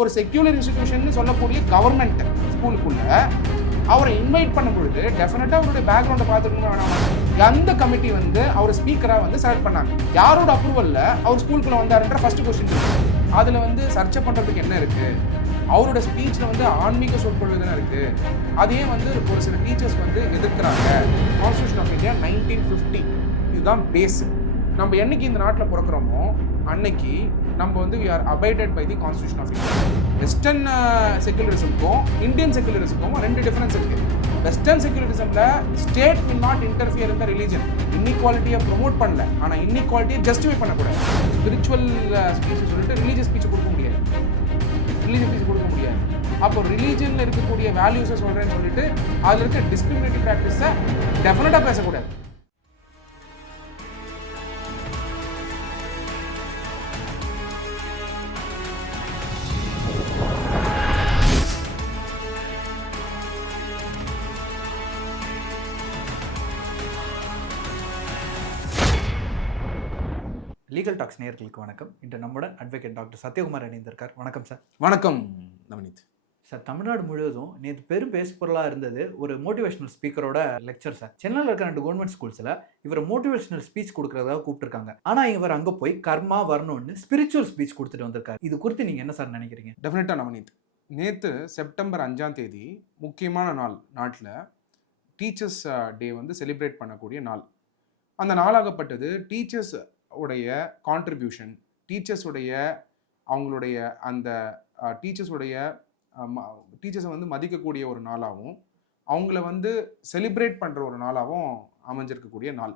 ஒரு secular institution சொல்லக்கூடிய government ஸ்கூலுக்குள்ள அவரை இன்வைட் பண்ணும் பொழுது டெஃபினட்டா அவருடைய பேக்ரவுண்டை பார்த்துக்கணும் வேணாமா? அந்த கமிட்டி வந்து அவர் ஸ்பீக்கரா வந்து செலக்ட் பண்ணாங்க. யாரோட அப்ரூவல்ல அவர் ஸ்கூலுக்குள்ள வந்தாருன்ற ஃபர்ஸ்ட் கொஸ்டின் இருக்கு. அதுல வந்து சர்ச்சை பண்றதுக்கு என்ன இருக்கு? அவரோட ஸ்பீச்ல வந்து ஆன்மீக சொற்பொழிவு இருக்கு. அதே வந்து ஒரு சில டீச்சர்ஸ் வந்து எதிர்க்கிறாங்க. கான்ஸ்டிடியூஷன் ஆஃப் இந்தியா 1950 இதுதான் பேஸ். நம்ம என்னைக்கு இந்த நாட்டில் பிறக்கிறோமோ அன்னைக்கு நம்ம வந்து we are abided by the constitution of India. Western செக்குலரிசம்க்கும் இந்தியன் செக்குலரிசம்க்கும் ரெண்டு டிஃபரன்ஸ் இருக்கு. வெஸ்டர்ன் செக்குலரிசம்ல state will not interfere in the religion. இன்இக்வாலிட்டியை ப்ரொமோட் பண்ணல, ஆனால் இன்இக்வாலிட்டியை ஜஸ்டிஃபை பண்ணக்கூடாது. ஸ்பிரிச்சுவல் ஸ்பீச் சொல்லிட்டு ரிலீஜியஸ் ஸ்பீச் கொடுக்க முடியாது. ரிலீஜியஸ் ஸ்பீச் கொடுக்க முடியாது. அப்போ ரிலீஜனில் இருக்கக்கூடிய வேல்யூஸை சொல்கிறேன்னு சொல்லிட்டு அதில் இருக்க டிஸ்கிரிமினேட்டிவ் ப்ராக்டிஸை டெஃபினட்டாக பேசக்கூடாது. லீகல் டாக்ஸ் நேயர்களுக்கு வணக்கம். இன்று நம்முடன் அட்வொகேட் டாக்டர் சத்யகுமார் இணைந்திருக்கார். வணக்கம் சார். வணக்கம் நவநீத். சார், தமிழ்நாடு முழுவதும் நேற்று பெரும் பேசுபொருளாக இருந்தது ஒரு மோட்டிவேஷனல் ஸ்பீக்கரோட லெக்சர். சார், சென்னையில் இருக்கிற 2 கவர்மெண்ட் ஸ்கூல்ஸில் இவர் மோட்டிவேஷனல் ஸ்பீச் கொடுக்கறதாக கூப்பிட்டுருக்காங்க. ஆனால் இவர் அங்கே போய் கர்மா வரணும்னு ஸ்பிரிச்சுவல் ஸ்பீச் கொடுத்துட்டு வந்திருக்காரு. இது குறித்து நீங்கள் என்ன சார் நினைக்கிறீங்க? டெஃபினட்டாக நவநீத், நேற்று செப்டம்பர் 5 முக்கியமான நாள். நாட்டில் டீச்சர்ஸ் டே வந்து செலிப்ரேட் பண்ணக்கூடிய நாள். அந்த நாளாகப்பட்டது டீச்சர்ஸ் உடைய கான்ட்ரிபியூஷன், டீச்சர்ஸுடைய அவங்களுடைய அந்த டீச்சர்ஸை வந்து மதிக்கக்கூடிய ஒரு நாளாகவும் அவங்கள வந்து செலிப்ரேட் பண்ணுற ஒரு நாளாகவும் அமைஞ்சிருக்கக்கூடிய நாள்.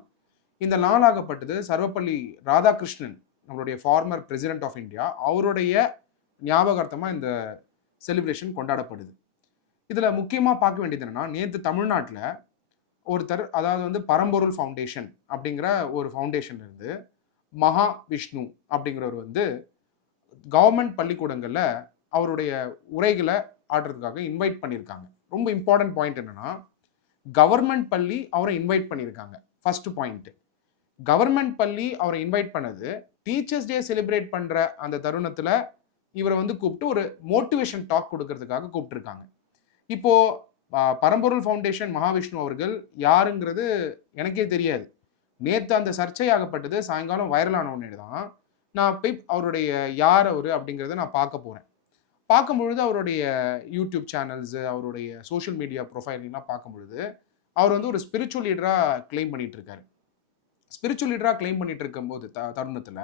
இந்த நாளாகப்பட்டது சர்வப்பள்ளி ராதாகிருஷ்ணன், நம்மளுடைய ஃபார்மர் பிரசிடென்ட் ஆஃப் இந்தியா, அவருடைய ஞாபகார்த்தமாக இந்த செலிப்ரேஷன் கொண்டாடப்படுது. இதில் முக்கியமாக பார்க்க வேண்டியது என்னென்னா, நேற்று தமிழ்நாட்டில் ஒருத்தர், அதாவது வந்து பரம்பொருள் ஃபவுண்டேஷன் அப்படிங்கிற ஒரு ஃபவுண்டேஷன் இருந்து மகா விஷ்ணு அப்படிங்கிறவர் வந்து கவர்மெண்ட் பள்ளிக்கூடங்களில் அவருடைய உரைகளை ஆடுறதுக்காக இன்வைட் பண்ணியிருக்காங்க. ரொம்ப இம்பார்ட்டன்ட் பாயிண்ட் என்னன்னா, கவர்மெண்ட் பள்ளி அவரை இன்வைட் பண்ணியிருக்காங்க. ஃபர்ஸ்ட் பாயிண்ட், கவர்மெண்ட் பள்ளி அவரை இன்வைட் பண்ணது டீச்சர்ஸ் டே செலிப்ரேட் பண்ணுற அந்த தருணத்தில் இவரை வந்து கூப்பிட்டு ஒரு மோட்டிவேஷன் டாக் கொடுக்கறதுக்காக கூப்பிட்டுருக்காங்க. இப்போது பரம்பொருள் ஃபவுண்டேஷன் மகாவிஷ்ணு அவர்கள் யாருங்கிறது எனக்கே தெரியாது. நேற்று அந்த சர்ச்சையாகப்பட்டது சாயங்காலம் வைரலான ஒன்று தான். நான் போய் அவருடைய யார் அவர் அப்படிங்கிறத நான் பார்க்க போகிறேன். பார்க்கும்பொழுது அவருடைய யூடியூப் சேனல்ஸு, அவருடைய சோஷியல் மீடியா ப்ரொஃபைல்லாம் பார்க்கும்பொழுது அவர் வந்து ஒரு ஸ்பிரிச்சுவல் லீடராக கிளைம் பண்ணிட்டு இருக்காரு. ஸ்பிரிச்சுவல் லீடராக கிளைம் பண்ணிட்டு இருக்கும்போது தருணத்தில்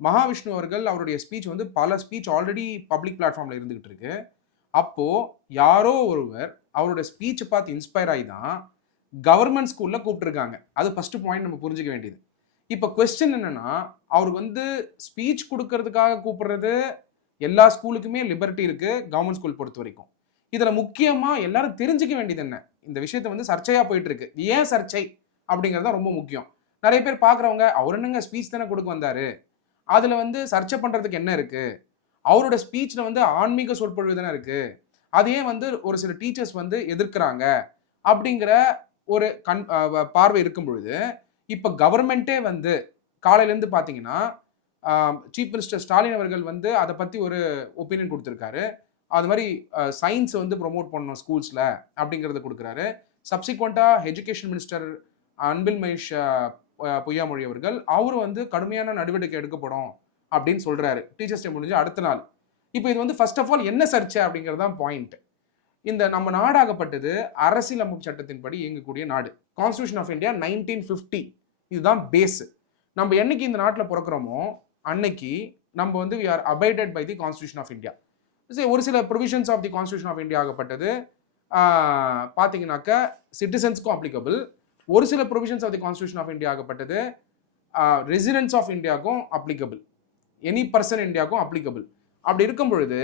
மகாவிஷ்ணு அவர்கள் அவருடைய ஸ்பீச் வந்து பல ஸ்பீச் ஆல்ரெடி பப்ளிக் பிளாட்ஃபார்மில் இருந்துகிட்டு இருக்கு. அப்போது யாரோ ஒருவர் அவரோட ஸ்பீச்சை பார்த்து இன்ஸ்பயர் ஆகி தான் கவர்மெண்ட் ஸ்கூலில் கூப்பிட்டுருக்காங்க. அது ஃபர்ஸ்ட் பாயிண்ட் நம்ம புரிஞ்சுக்க வேண்டியது. இப்போ கொஸ்டின் என்னன்னா, அவருக்கு வந்து ஸ்பீச் கொடுக்கறதுக்காக கூப்பிடுறது எல்லா ஸ்கூலுக்குமே லிபர்ட்டி இருக்கு, கவர்மெண்ட் ஸ்கூல் பொறுத்த வரைக்கும். இதில் முக்கியமாக எல்லாரும் தெரிஞ்சுக்க வேண்டியது என்ன, இந்த விஷயத்தை வந்து சர்ச்சையாக போயிட்டு இருக்கு. ஏன் சர்ச்சை அப்படிங்கிறது ரொம்ப முக்கியம். நிறைய பேர் பார்க்குறவங்க, அவர் என்னங்க ஸ்பீச் தானே கொடுக்க வந்தாரு, அதில் வந்து சர்ச்சை பண்ணுறதுக்கு என்ன இருக்கு, அவரோட ஸ்பீச்சில் வந்து ஆன்மீக சொற்பொழிவு தானே இருக்கு, அதையே வந்து ஒரு சில டீச்சர்ஸ் வந்து எதிர்க்கிறாங்க அப்படிங்கிற ஒரு பார்வை இருக்கும் பொழுது, இப்போ கவர்மெண்ட்டே வந்து காலையிலேருந்து பார்த்தீங்கன்னா சீஃப் மினிஸ்டர் ஸ்டாலின் அவர்கள் வந்து அதை பற்றி ஒரு ஒப்பீனியன் கொடுத்துருக்காரு. அது மாதிரி சயின்ஸ் வந்து ப்ரொமோட் பண்ணணும் ஸ்கூல்ஸில் அப்படிங்கிறத கொடுக்குறாரு. சப்சிக்வெண்ட்டாக எஜுகேஷன் மினிஸ்டர் அன்பில் மகேஷ் பொய்யாமொழி அவர்கள் அவரு வந்து கடுமையான நடவடிக்கை எடுக்கப்படும் அப்படின்னு சொல்கிறாரு. டீச்சர்ஸ் டே முடிஞ்சு அடுத்த நாள். இப்போ இது வந்து ஃபர்ஸ்ட் ஆஃப் ஆல் என்ன சர்ச்சை அப்படிங்கிறது தான் பாயிண்ட். இந்த நம்ம நாடாகப்பட்டது அரசியலமைப்பு சட்டத்தின்படி இயங்கக்கூடிய நாடு. கான்ஸ்டிடியூஷன் ஆஃப் இந்தியா 1950 இதுதான் பேஸ். நம்ம என்னைக்கு இந்த நாட்டில் பிறக்கிறோமோ அன்னைக்கு நம்ம வந்து we are abided by the constitution of India. ஒரு சில provisions of the constitution of India ஆகப்பட்டது பார்த்தீங்கன்னாக்க சிட்டிசன்ஸ்க்கும் அப்ளிகபிள். ஒரு சில provisions of the constitution of India ஆகப்பட்டது ரெசிடென்ட்ஸ் ஆஃப் இந்தியாவுக்கும் அப்ளிகபிள், எனி பர்சன் இந்தியாவுக்கும் அப்ளிகபிள். அப்படி இருக்கும் பொழுது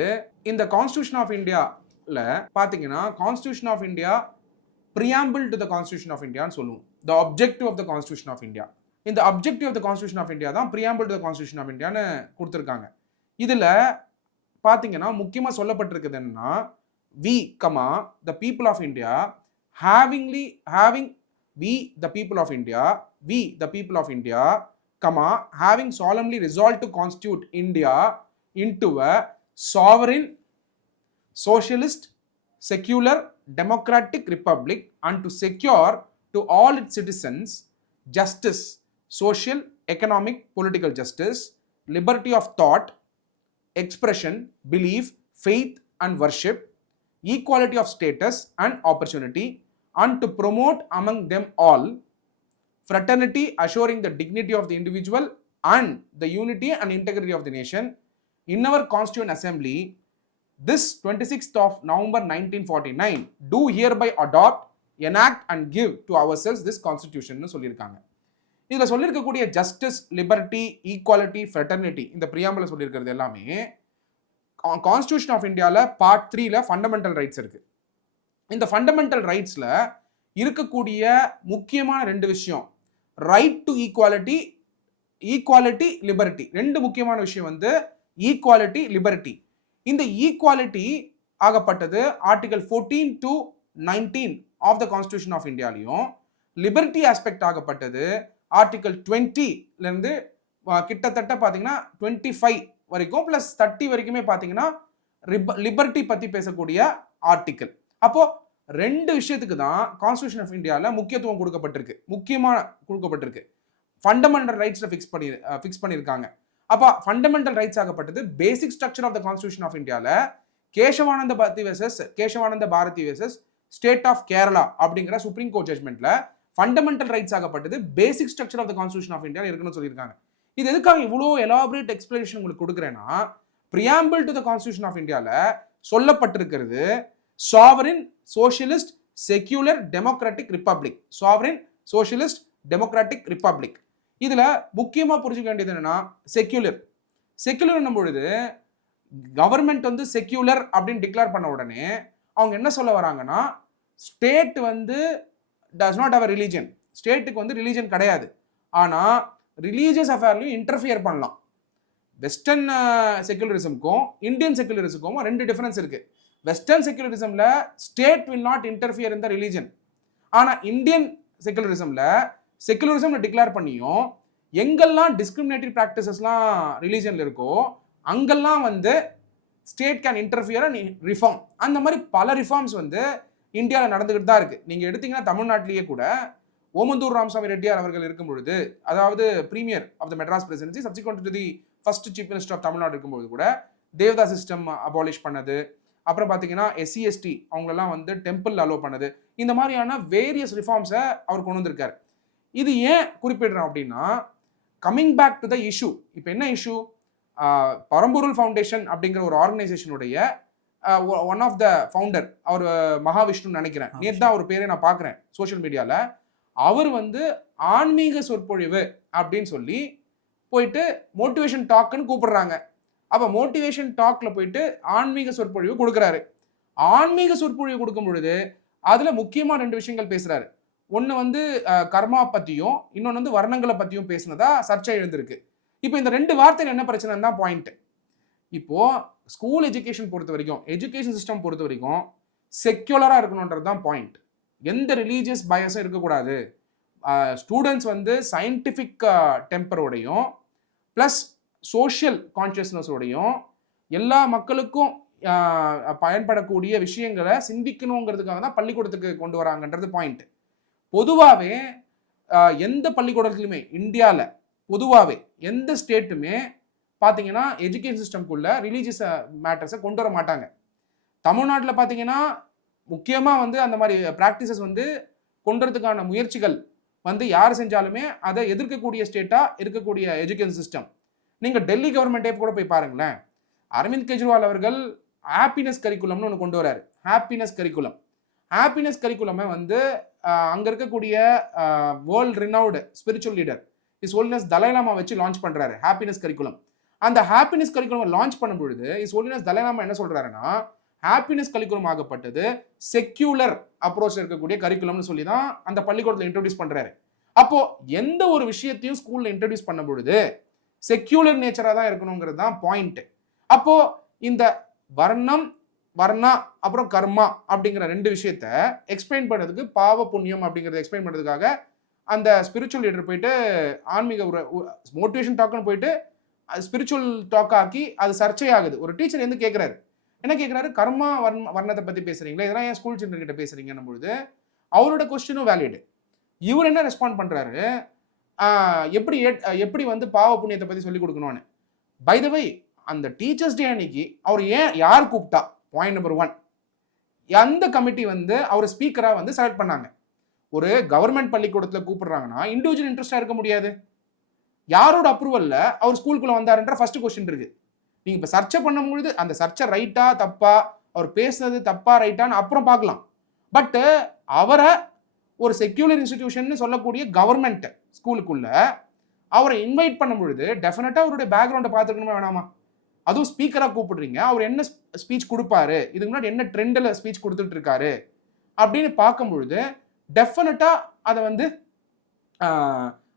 இந்த கான்ஸ்டிடியூஷன் ஆஃப் இந்தியாவில் பார்த்தீங்கன்னா, constitution of India preamble to the constitution of இந்தியான்னு சொல்லுவோம். The objective of the constitution of India, இந்த objective of the constitution of India தான் preamble to the constitution of இந்தியான்னு கொடுத்துருக்காங்க. இதில் பார்த்தீங்கன்னா முக்கியமாக சொல்லப்பட்டிருக்குது என்னன்னா, we comma the people of India having we the people of India comma having solemnly resolved to constitute India into a sovereign, socialist, secular, democratic republic, and to secure to all its citizens justice, social, economic, political justice, liberty of thought, expression, belief, faith, and worship, equality of status and opportunity, and to promote among them all fraternity, assuring the dignity of the individual and the unity and integrity of the nation. In our Constituent Assembly, this 26th of November 1949, do hereby adopt, enact and give to ourselves this constitution னு சொல்லியிருக்காங்க. இதில் சொல்லியிருக்கக்கூடிய justice, liberty, equality, fraternity, இந்த preamble சொல்லியிருக்கிறது எல்லாமே constitution of இந்தியாவில் part 3ல fundamental rights இருக்கு. இந்த ஃபண்டமெண்டல் ரைட்ஸில் இருக்கக்கூடிய முக்கியமான 2 விஷயம், right to equality, equality, liberty. 2 முக்கியமான விஷயம் வந்து ஈக்குவாலிட்டி, லிபர்ட்டி. இந்த ஈக்குவாலிட்டி ஆகப்பட்டது article 14 to 19 of the constitution of இந்தியாலையும், லிபர்ட்டி ஆஸ்பெக்ட் ஆகப்பட்டது ஆர்டிகல் 20ல இருந்து கிட்டத்தட்ட பார்த்தீங்கன்னா 25 வரைக்கும் பிளஸ் 30 வரைக்குமே பார்த்தீங்கன்னா லிபர்ட்டி பற்றி பேசக்கூடிய ஆர்டிகல். அப்போ 2 விஷயத்துக்கு தான் கான்ஸ்டியூஷன் ஆஃப் இந்தியாவில் முக்கியத்துவம் கொடுக்கப்பட்டிருக்கு, முக்கியமான கொடுக்கப்பட்டிருக்கு. ஃபண்டமெண்டல் ரைட்ஸில் ஃபிக்ஸ் பண்ணியிருக்காங்க. அப்போ ஃபண்டமெண்டல் ரைட்ஸ் ஆகப்பட்டது basic structure of the constitution of இந்தியாவில் Kesavananda Bharati versus state of Kerala அப்படிங்கிற சுப்ரீம் கோர்ட் ஜட்மெண்ட்ல ஃபண்டமெண்டல் ரைட்ஸ் ஆகப்பட்டது basic structure of the constitution of India இருக்குன்னு சொல்லியிருக்காங்க. இது எதுக்காக இவ்வளோ எலாபரேட் எக்ஸ்பிளனேஷன் உங்களுக்கு கொடுக்குறேன்னா, preamble to the constitution of இந்தியாவில் சொல்லப்பட்டிருக்கிறது sovereign, socialist, secular, democratic republic. Sovereign, socialist, democratic republic. இதுல முக்கியமா புரிஞ்சுக்க வேண்டியது என்னன்னா, செக்யூலர் பொழுது கவர்மெண்ட் வந்து செக்யூலர் அப்படின்னு டிக்ளேர் பண்ண உடனே அவங்க என்ன சொல்ல வராங்கன்னா, ஸ்டேட் வந்து does not have a religion, ஸ்டேட்டுக்கு வந்து ரிலீஜன் கிடையாது, ஆனா ரிலீஜியஸ் அஃபேர்லையும் இன்டர்ஃபியர் பண்ணலாம். வெஸ்டர்ன் செக்யூலரிசம்க்கும் இந்தியன் செக்யூலரிசம்க்கும் 2 டிஃபரன்ஸ் இருக்கு. வெஸ்டர்ன் செக்யூலரிசம்ல state will not interfere in the religion. ஆனா இந்தியன் செக்யூலரிசம் டிக்ளேர் பண்ணியும் எங்கெல்லாம் டிஸ்கிரிமினேட்டரி ப்ராக்டிசஸ்லாம் ரிலீஜன்ல இருக்கோ அங்கெல்லாம் வந்து state can interfere and reform. அந்த மாதிரி பல ரிஃபார்ம்ஸ் வந்து இந்தியாவில் நடந்துகிட்டு தான் இருக்கு. நீங்க எடுத்தீங்கன்னா தமிழ்நாட்டிலேயே கூட ஓமந்தூர் ராமசாமி ரெட்டியார் அவர்கள் இருக்கும் பொழுது, அதாவது premier of the Madras presidency, subsequent to the first chief minister of Tamil Nadu இருக்கும்போது கூட தேவதாஸ் சிஸ்டம் அபாலிஷ் பண்ணது, அப்புறம் பார்த்தீங்கன்னா SC/ST அவங்களெல்லாம் வந்து டெம்பிள் அலோ பண்ணது, இந்த மாதிரியான வேரியஸ் ரிஃபார்ம்ஸை அவர் கொண்டு வந்திருக்காரு. இது ஏன் குறிப்பிடுறோம் அப்படின்னா, coming back to the issue. இப்போ என்ன இஷ்யூ, பரம்பொருள் ஃபவுண்டேஷன் அப்படிங்கிற ஒரு ஆர்கனைசேஷனுடைய ஒன் ஆஃப் த ஃபவுண்டர் அவர் மகாவிஷ்ணுன்னு நினைக்கிறேன், நேற்று தான் அவர் பேரை நான் பார்க்குறேன் சோஷியல் மீடியாவில். அவர் வந்து ஆன்மீக சொற்பொழிவு அப்படின்னு சொல்லி போயிட்டு மோட்டிவேஷன் டாக்னு கூப்பிடுறாங்க. அப்போ மோட்டிவேஷன் டாக்ல போயிட்டு ஆன்மீக சொற்பொழிவு கொடுக்குறாரு. ஆன்மீக சொற்பொழிவு கொடுக்கும் பொழுது அதுல முக்கியமா 2 விஷயங்கள் பேசுறாரு. ஒன்று வந்து கர்மா பற்றியும், இன்னொன்று வந்து வர்ணங்களை பற்றியும் பேசினதா சர்ச்சை எழுந்திருக்கு. இப்போ இந்த 2 வார்த்தையில் என்ன பிரச்சனைன்னு தான் பாயிண்ட். இப்போ ஸ்கூல் எஜுகேஷன் பொறுத்த வரைக்கும், எஜுகேஷன் சிஸ்டம் பொறுத்த வரைக்கும் செக்யூலராக இருக்கணுன்றது தான் பாயிண்ட். எந்த ரிலீஜியஸ் பயஸும் இருக்கக்கூடாது. ஸ்டூடெண்ட்ஸ் வந்து சயின்டிஃபிக் டெம்பரோடையும் ப்ளஸ் சோஷியல் கான்ஷியஸ்னஸோடையும் எல்லா மக்களுக்கும் பயன்படக்கூடிய விஷயங்களை சிந்திக்கணுங்கிறதுக்காக தான் பள்ளிக்கூடத்துக்கு கொண்டு வராங்கன்றது பாயிண்ட். பொதுவாகவே எந்த பள்ளிக்கூடத்துலையுமே இந்தியாவில் பொதுவாகவே எந்த ஸ்டேட்டுமே பார்த்தீங்கன்னா எஜுகேஷன் சிஸ்டம்குள்ள ரிலீஜியஸ் மேட்டர்ஸை கொண்டு வர மாட்டாங்க. தமிழ்நாட்டில் பார்த்தீங்கன்னா முக்கியமாக வந்து அந்த மாதிரி ப்ராக்டிசஸ் வந்து கொண்டு வரதுக்கான முயற்சிகள் வந்து யார் செஞ்சாலுமே அதை எதிர்க்கக்கூடிய ஸ்டேட்டாக இருக்கக்கூடிய எஜுகேஷன் சிஸ்டம். நீங்கள் டெல்லி கவர்மெண்ட்டே கூட போய் பாருங்களேன், அரவிந்த் கெஜ்ரிவால் அவர்கள் ஹாப்பினஸ் கரிக்குலம்னு ஒன்று கொண்டு வராரு. ஹாப்பினஸ் கரிக்குலமை வந்து அங்கே இருக்கக்கூடிய world renowned spiritual leader his holiness Dalai Lama வச்சு லான்ச் பண்ணுறாரு ஹாப்பினஸ் கரிக்குலம். அந்த ஹாப்பினஸ் கரிக்குலம் லான்ச் பண்ணும் பொழுது இஸ் ஹோலினஸ் தலைலாமா என்ன சொல்கிறாருன்னா, ஹாப்பினஸ் கரிக்குலம் ஆகப்பட்டது செக்யூலர் அப்ரோச் இருக்கக்கூடிய கரிக்குலம்னு சொல்லி தான் அந்த பள்ளிக்கூடத்தில் இன்ட்ரோடியூஸ் பண்ணுறாரு. அப்போ எந்த ஒரு விஷயத்தையும் ஸ்கூலில் இன்ட்ரோடியூஸ் பண்ண பொழுது செக்யூலர் நேச்சராக தான் இருக்கணுங்கிறது தான் பாயிண்ட். அப்போ இந்த வர்ணா அப்புறம் கர்மா அப்படிங்கிற 2 விஷயத்த எக்ஸ்பிளைன் பண்ணுறதுக்கு, பாவ புண்ணியம் அப்படிங்கிறத எக்ஸ்பிளைன் பண்ணுறதுக்காக அந்த ஸ்பிரிச்சுவல் லீடர் போயிட்டு ஆன்மீக மோட்டிவேஷன் டாக்னு போயிட்டு ஸ்பிரிச்சுவல் டாக் ஆக்கி அது சர்ச்சை ஆகுது. ஒரு டீச்சர் வந்து கேட்குறாரு, என்ன கேட்குறாரு, கர்மா வர்ணத்தை பற்றி பேசுறீங்களா, இதெல்லாம் ஏன் ஸ்கூல் சில்ட்ரன் கிட்ட பேசுறீங்கன்னும் பொழுது அவரோட கொஸ்டினும் வேலிடு. இவர் என்ன ரெஸ்பாண்ட் பண்றாரு, எப்படி வந்து பாவ புண்ணியத்தை பத்தி சொல்லி கொடுக்கணும்னு. பை த வே, அந்த டீச்சர்ஸ் டே அன்னைக்கு அவர் யார் கூப்பிட்டா, பாயிண்ட் நம்பர் 1, அந்த கமிட்டி வந்து அவர் ஸ்பீக்கரா வந்து செலக்ட் பண்ணாங்க. ஒரு கவர்மெண்ட் பள்ளிக்கூடத்துல கூப்பிடுறாங்கன்னா இண்டிவிஜுவல் இன்ட்ரெஸ்டா இருக்க முடியாது. யாரோட அப்ரூவல்ல அவர் ஸ்கூலுக்குள்ள வந்தாருன்ற ஃபர்ஸ்ட் கொஸ்டின் இருக்கு. நீங்க இப்ப சர்ச்சை பண்ணும்பொழுது அந்த சர்ச்சை ரைட்டா தப்பா, அவர் பேசுனது தப்பா ரைட்டான்னு அப்புறம் பார்க்கலாம். பட் அவரை ஒரு செக்யூலர் இன்ஸ்டிடியூஷன் சொல்லக்கூடிய கவர்மெண்ட் ஸ்கூலுக்குள்ள அவரை இன்வைட் பண்ணும் பொழுது டெஃபினட்டா அவருடைய பேக்ரவுண்டை பார்த்துக்கணுமா வேணாமா? அதுவும் ஸ்பீக்கரா கூப்பிடுறீங்க, அவர் என்ன ஸ்பீச் கொடுப்பாரு, இதுக்கு முன்னாடி என்ன ட்ரெண்ட்ல ஸ்பீச் கொடுத்துட்டு இருக்காரு அப்படின்னு பார்க்கும் பொழுது டெஃபினட்டா அதை வந்து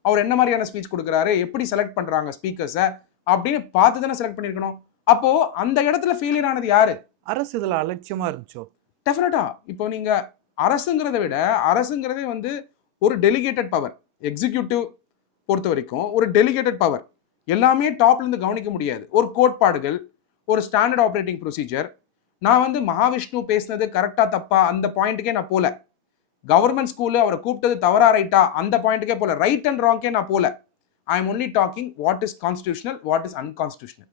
அவர் என்ன மாதிரியான ஸ்பீச் கொடுக்குறாரு, எப்படி செலக்ட் பண்றாங்க ஸ்பீக்கர்ஸை அப்படின்னு பார்த்து தானே செலக்ட் பண்ணியிருக்கணும். அப்போ அந்த இடத்துல ஃபெயிலியர் ஆனது யாரு? அரசு இதில் அலட்சியமா இருந்துச்சோ? டெஃபினட்டா. இப்போ நீங்க அரசுங்கிறத விட, அரசுங்கிறதே வந்து ஒரு டெலிகேட்டட் பவர். எக்ஸிக்யூட்டிவ் பொறுத்த வரைக்கும் ஒரு டெலிகேட்டட் பவர். எல்லாமே டாப்ல இருந்து கவனிக்க முடியாது. ஒரு கோட்பாடுகள், ஒரு ஸ்டாண்டர்ட் ஆப்ரேட்டிங் ப்ரொசீஜர். நான் வந்து மகாவிஷ்ணு பேசினது கரெக்டா தப்பா அந்த பாயிண்ட்டுக்கே நான் போல. கவர்மெண்ட் ஸ்கூலு அவரை கூப்பிட்டது தவறா ரைட்டா அந்த பாயிண்ட்டுக்கே போல. ரைட் அண்ட் ராங்கே நான் போல. I am only talking what is constitutional, what is unconstitutional.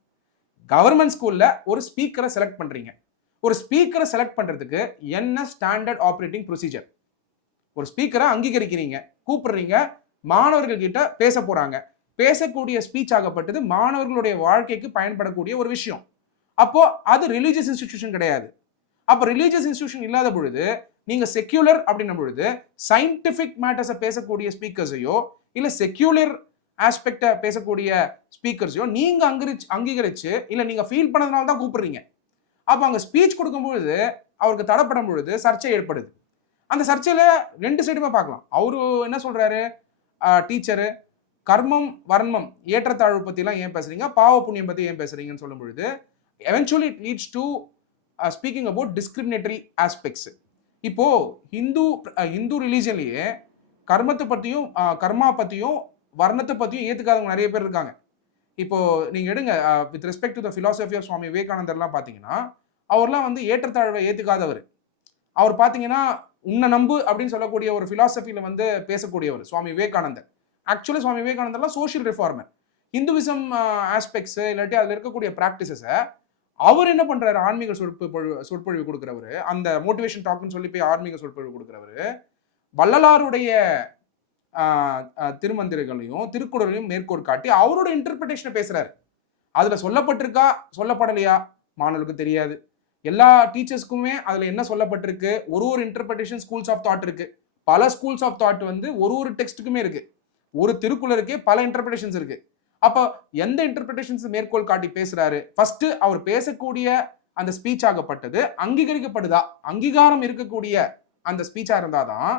Government ஸ்கூல்ல ஒரு ஸ்பீக்கரை செலக்ட் பண்றீங்க. ஒரு ஸ்பீக்கரை செலக்ட் பண்றதுக்கு என்ன ஸ்டாண்டர்ட் ஆப்ரேட்டிங் ப்ரொசீஜர்? ஒரு ஸ்பீக்கரை அங்கீகரிக்கிறீங்க, கூப்பிடுறீங்க, மாணவர்கள் கிட்ட பேச போறாங்க. பேசக்கூடிய ஸ்பீச் ஆகப்பட்டது மாணவர்களுடைய வாழ்க்கைக்கு பயன்படக்கூடிய ஒரு விஷயம். அப்போ அது ரிலீஜியஸ் இன்ஸ்டிடியூஷன் கிடையாது. அப்போ ரிலீஜியஸ் இன்ஸ்டிடியூஷன் இல்லாத பொழுது நீங்க செக்யூலர் அப்படின்னும் பொழுது சயின்டிபிக் மேட்டர்ஸை பேசக்கூடிய ஸ்பீக்கர்ஸையோ இல்ல செக்யூலர் ஆஸ்பெக்டை பேசக்கூடிய ஸ்பீக்கர்ஸையோ நீங்க அங்கீகரிச்சு இல்ல நீங்க ஃபீல் பண்ணதுனால தான் கூப்பிடுறீங்க. அப்போ அங்க ஸ்பீச் கொடுக்கும் பொழுது அவருக்கு தடப்படும் பொழுது சர்ச்சை ஏற்படுது. அந்த சர்ச்சையில 2 சைடுமே பார்க்கலாம். அவரு என்ன சொல்றாரு, டீச்சரு கர்மம் வர்மம் ஏற்றத்தாழ்வு பத்திலாம் ஏன் பேசுறீங்க, பாவ புண்ணியம் பத்தி ஏன் பேசுறீங்கன்னு சொல்லும் பொழுது eventually it leads to speaking about discriminatory aspects. இப்போ ஹிந்து ரிலீஜன்லயே கர்மத்தை பத்தியும் கர்மா பத்தியும் வர்ணத்தை பத்தியும் ஏத்துக்காதவங்க நிறைய பேர் இருக்காங்க. இப்போ நீங்க எடுங்க, with respect to the philosophy of Swami விவேகானந்தர்லாம் பாத்தீங்கன்னா அவர்லாம் வந்து ஏற்றத்தாழ்வை ஏத்துக்காதவர். அவர் பாத்தீங்கன்னா உன்னை நம்பு அப்படின்னு சொல்லக்கூடிய ஒரு பிலாசபியில வந்து பேசக்கூடியவர் சுவாமி விவேகானந்தர். ஆக்சுவலி சுவாமி விவேகானந்தர்லாம் சோஷியல் ரிஃபார்மர். ஹிந்துவிசம் ஆஸ்பெக்ட்ஸ் இல்லாட்டி அதில் இருக்கக்கூடிய ப்ராக்டிசஸை அவர் என்ன பண்றாரு, ஆன்மீக சொற்பொழிவு கொடுக்குறவரு, அந்த மோட்டிவேஷன் டாக்னு சொல்லி போய் ஆன்மீக சொற்பொழிவு கொடுக்குறவரு வள்ளலாருடைய திருமந்திரங்களையும் திருக்குறளையும் மேற்கோள் காட்டி அவரோட இன்டர்பிரிட்டேஷனை பேசுறாரு. அதுல சொல்லப்பட்டிருக்கா சொல்லப்படலையா மாணவர்களுக்கு தெரியாது. எல்லா டீச்சர்ஸ்க்குமே அதுல என்ன சொல்லப்பட்டிருக்கு, ஒரு இன்டர்பிரிட்டேஷன் ஸ்கூல்ஸ் ஆஃப் தாட் இருக்கு. பல ஸ்கூல்ஸ் ஆஃப் தாட் வந்து ஒரு டெக்ஸ்ட்டுக்குமே இருக்கு. ஒரு திருக்குறளுக்கே பல இன்டர்பிரிட்டேஷன்ஸ் இருக்கு. அப்ப எந்த இன்டர்பிரிட்டேஷன்ஸ் மேற்கோள் காட்டி பேசுறாரு, ஃபர்ஸ்ட் அவர் பேசக்கூடிய அந்த ஸ்பீச் ஆகப்பட்டது அங்கீகரிக்கப்படுதா, அங்கீகாரம் இருக்கக்கூடிய அந்த ஸ்பீச்சா இருந்தாதான்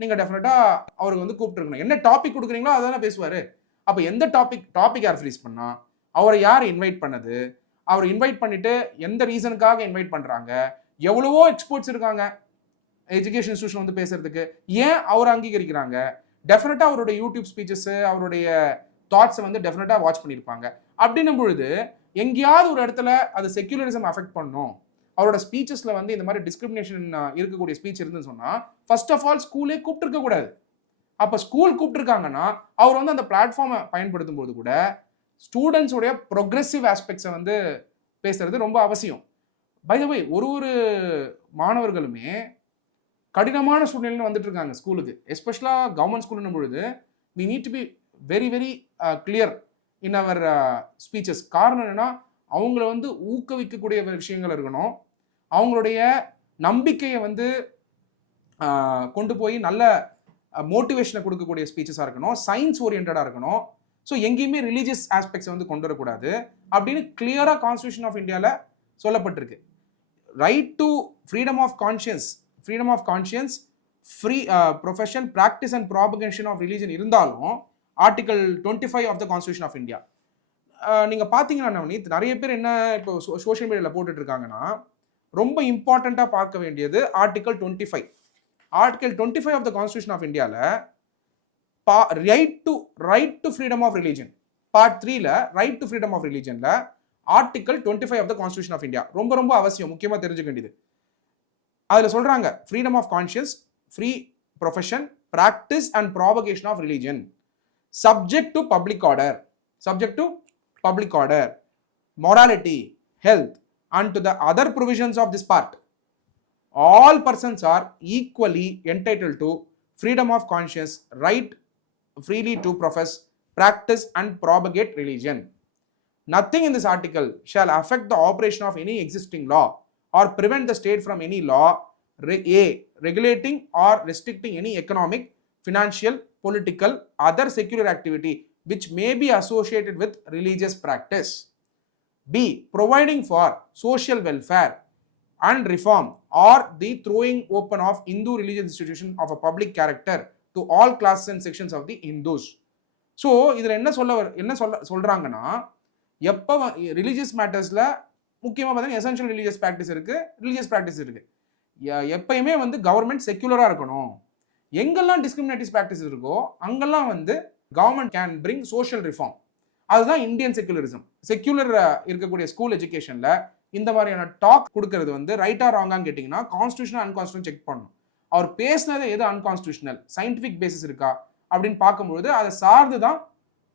நீங்க டெஃபினட்டா அவருக்கு வந்து கூப்பிட்டுருக்கணும். என்ன டாபிக் கொடுக்குறீங்களோ அதானே பேசுவாரு. அப்ப எந்த டாபிக் யார் ஃப்ரீஸ் பண்ணா, அவரை யார் இன்வைட் பண்ணது, அவர் இன்வைட் பண்ணிட்டு எந்த ரீசனுக்காக இன்வைட் பண்றாங்க, எவ்வளவோ எக்ஸ்பர்ட்ஸ் இருக்காங்க எஜுகேஷன் இன்ஸ்டிடியூஷன் வந்து பேசுறதுக்கு, ஏன் அவர் அங்கீகரிக்கிறாங்க? டெஃபினட்டா அவருடைய யூடியூப் ஸ்பீச்சஸ் அவருடைய தாட்ஸை வந்து டெஃபினட்டா வாட்ச் பண்ணியிருப்பாங்க. அப்படின்னும் பொழுது எங்கேயாவது ஒரு இடத்துல அது செக்யூலரிசம் அஃபெக்ட் பண்ணும், அவரோட ஸ்பீச்சஸ்ல வந்து இந்த மாதிரி டிஸ்கிரிமினேஷன் இருக்கக்கூடிய ஸ்பீச் இருந்துன்னு சொன்னா ஃபர்ஸ்ட் ஆஃப் ஆல் ஸ்கூலே கூப்பிட்டுருக்க கூடாது. அப்ப ஸ்கூல் கூப்பிட்டுருக்காங்கன்னா அவர் வந்து அந்த பிளாட்ஃபார்மை பயன்படுத்தும் போது கூட ஸ்டூடெண்ட்ஸோடைய ப்ரொக்ரெசிவ் ஆஸ்பெக்ட்ஸை வந்து பேசுறது ரொம்ப அவசியம். பை த வே, ஒரு மாணவர்களுமே கடினமான சூழ்நிலையில் வந்துட்டு இருக்காங்க ஸ்கூலுக்கு, எஸ்பெஷலா கவர்மெண்ட் ஸ்கூல்னும் பொழுது we need to be very very clear in our speeches. காரணம் என்னன்னா அவங்கள வந்து ஊக்குவிக்கக்கூடிய விஷயங்கள் இருக்கணும், அவங்களுடைய நம்பிக்கையை வந்து கொண்டு போய் நல்ல மோட்டிவேஷனை கொடுக்கக்கூடிய ஸ்பீச்சஸாக இருக்கணும், சயின்ஸ் ஓரியன்டாக இருக்கணும். ஸோ எங்கேயுமே ரிலீஜியஸ் ஆஸ்பெக்ட்ஸை வந்து கொண்டு வரக்கூடாது அப்படின்னு கிளியராக கான்ஸ்டியூஷன் ஆஃப் இந்தியாவில் சொல்லப்பட்டிருக்கு. Right to freedom of conscience, free profession, practice and propagation of religion இருந்தாலும் article 25 of the constitution of India நீங்க பாத்தீங்கன்னா நவநீத், நிறைய பேர் என்ன இப்போ சோஷியல் மீடியாவில் போட்டுட்டு இருக்காங்கன்னா ரொம்ப இம்பார்ட்டண்டா பார்க்க வேண்டியது article 25. Article 25 of the constitution of இந்தியாவில் right to freedom of religion, part 3ல ரைட் டு ஃப்ரீடம் ஆஃப் ரிலீஜன்ல article 25 of the constitution of India ரொம்ப ரொம்ப அவசியம், முக்கியமா தெரிஞ்சுக்க வேண்டியது. அதுல சொல்றாங்க freedom of conscious, free profession, practice and propagation of religion subject to public order, subject to public order, morality, health, and to the other provisions of this part. All persons are equally entitled to freedom of conscience, right freely to profess, practice, and propagate religion. Nothing in this article shall affect the operation of any existing law or prevent the state from any law regulating or restricting any economic, financial, political, other secular activity which may be associated with religious practice. B. Providing for social welfare and reform or the throwing open of Hindu religious institution of a public character to all classes and sections of the Hindus. So இதில் என்ன சொல்றாங்கன்னா, எப்போ religious மேட்டர்ஸில் முக்கியமாக பார்த்தீங்கன்னா essential religious practice இருக்குது, religious practice இருக்குது. எப்பயுமே வந்து கவர்மெண்ட் செக்யூலராக இருக்கணும். எங்கெல்லாம் டிஸ்கிரிமினேட்டிவ் ப்ராக்டிஸ் இருக்கோ அங்கெல்லாம் வந்து government can bring social reform. அதுதான் இந்தியன் செக்யூலரிசம். செக்யூலர் இருக்கக்கூடிய ஸ்கூல் எஜுகேஷன்ல இந்த மாதிரியான டாக் கொடுக்கறது வந்து ரைட்டா ராங்கான்னு கேட்டிங்கன்னா கான்ஸ்டியூஷனல் அன்கான்ஸ்டியூஷனல் செக் பண்ணணும். அவர் பேசினது எது அன்கான்ஸ்டியூஷனல், சயின்டிஃபிக் பேசிஸ் இருக்கா அப்படின்னு பார்க்கும்பொழுது அதை சார்ந்து தான்